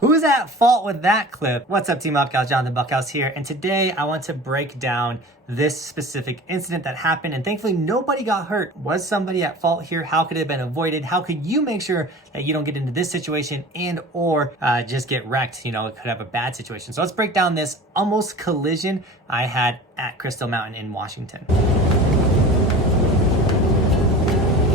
Who's at fault with that clip? What's up, Team Buckhouse? Johnathan Buckhouse here, and today I want to break down this specific incident that happened, and thankfully nobody got hurt. Was somebody at fault here? How could it have been avoided? How could you make sure that you don't get into this situation and or just get wrecked? You know, it could have a bad situation. So let's break down this almost collision I had at Crystal Mountain in Washington.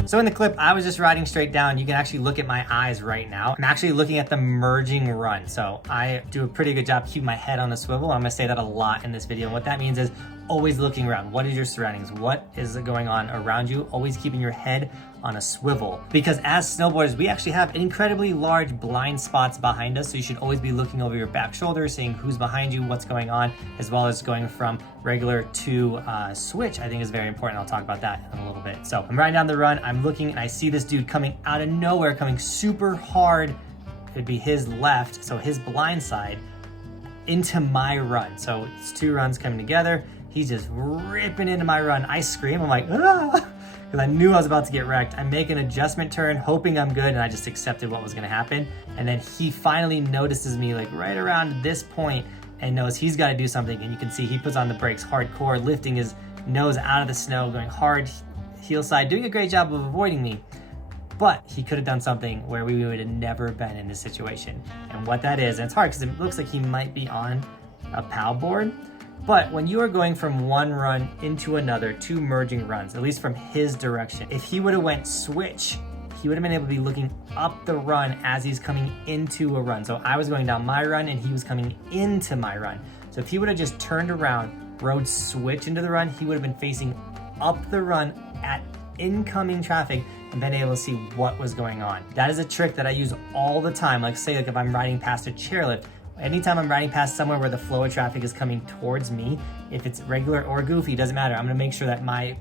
So in the clip, I was just riding straight down. You can actually look at my eyes right now. I'm actually looking at the merging run. So I do a pretty good job keeping my head on the swivel. I'm gonna say that a lot in this video. And what that means is always looking around. What is your surroundings? What is going on around you? Always keeping your head on a swivel. Because as snowboarders, we actually have incredibly large blind spots behind us. So you should always be looking over your back shoulder, seeing who's behind you, what's going on, as well as going from regular to switch, I think is very important. I'll talk about that in a little bit. So I'm riding down the run, I'm looking and I see this dude coming out of nowhere, coming super hard. It'd be his left, so his blind side, into my run. So it's two runs coming together. He's just ripping into my run. I scream, I'm like, ah! Because I knew I was about to get wrecked. I make an adjustment turn, hoping I'm good, and I just accepted what was gonna happen. And then he finally notices me like right around this point and knows he's gotta do something. And you can see he puts on the brakes hardcore, lifting his nose out of the snow, going hard heel side, doing a great job of avoiding me. But he could have done something where we would have never been in this situation. And what that is, and it's hard because it looks like he might be on a POW board. But when you are going from one run into another, two merging runs, at least from his direction, if he would have went switch, he would have been able to be looking up the run as he's coming into a run. So I was going down my run and he was coming into my run. So if he would have just turned around, rode switch into the run, he would have been facing up the run at incoming traffic and been able to see what was going on. That is a trick that I use all the time. Like say like if I'm riding past a chairlift, anytime I'm riding past somewhere where the flow of traffic is coming towards me, if it's regular or goofy, doesn't matter. I'm gonna make sure that my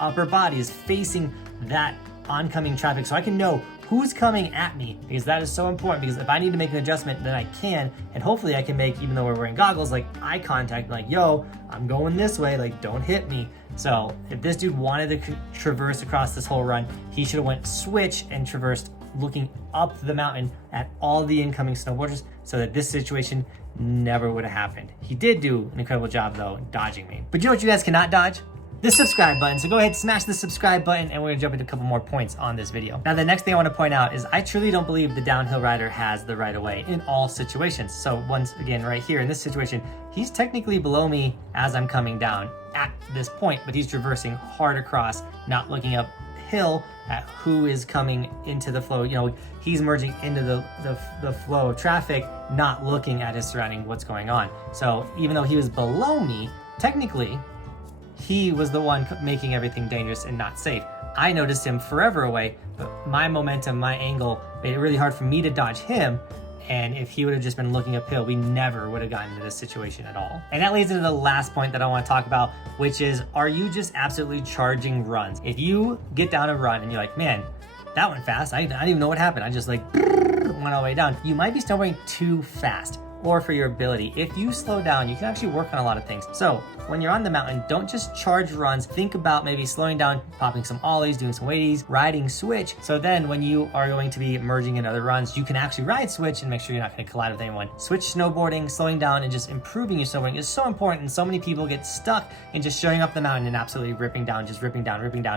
upper body is facing that oncoming traffic so I can know who's coming at me, because that is so important. Because if I need to make an adjustment, then I can, and hopefully I can make, even though we're wearing goggles, like eye contact, like, yo, I'm going this way, like don't hit me. So if this dude wanted to traverse across this whole run, he should have went switch and traversed looking up the mountain at all the incoming snowboarders so that this situation never would have happened. He did do an incredible job though, dodging me. But you know what you guys cannot dodge? The subscribe button. So go ahead, smash the subscribe button, and we're gonna jump into a couple more points on this video. Now, the next thing I wanna point out is I truly don't believe the downhill rider has the right of way in all situations. So once again, right here in this situation, he's technically below me as I'm coming down at this point, but he's traversing hard across, not looking up hill at who is coming into the flow. You know, he's merging into the flow of traffic, not looking at his surrounding, what's going on. So even though he was below me, technically, he was the one making everything dangerous and not safe. I noticed him forever away, but my momentum, my angle made it really hard for me to dodge him. And if he would have just been looking uphill, we never would have gotten into this situation at all. And that leads into the last point that I want to talk about, which is, are you just absolutely charging runs? If you get down a run and you're like, man, that went fast. I didn't even know what happened. I just like went all the way down. You might be snowboarding too fast, or for your ability. If you slow down, you can actually work on a lot of things. So when you're on the mountain, don't just charge runs. Think about maybe slowing down, popping some ollies, doing some weighties, riding switch. So then when you are going to be merging in other runs, you can actually ride switch and make sure you're not gonna collide with anyone. Switch snowboarding, slowing down, and just improving your snowboarding is so important. And so many people get stuck in just showing up the mountain and absolutely ripping down,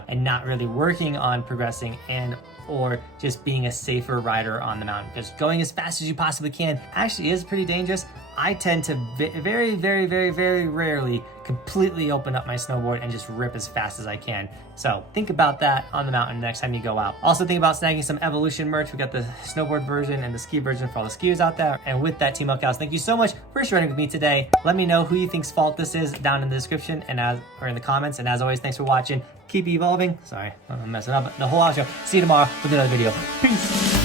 and not really working on progressing and or just being a safer rider on the mountain. Because going as fast as you possibly can actually is pretty dangerous. I tend to very, very, very, very rarely completely open up my snowboard and just rip as fast as I can. So think about that on the mountain next time you go out. Also think about snagging some Evolution merch. We got the snowboard version and the ski version for all the skiers out there. And with that, Team Buckhouse, thank you so much for sharing with me today. Let me know who you think's fault this is down in the description and or in the comments. And as always, thanks for watching. Keep evolving. Sorry, I'm messing up the whole outro. See you tomorrow with another video. Peace.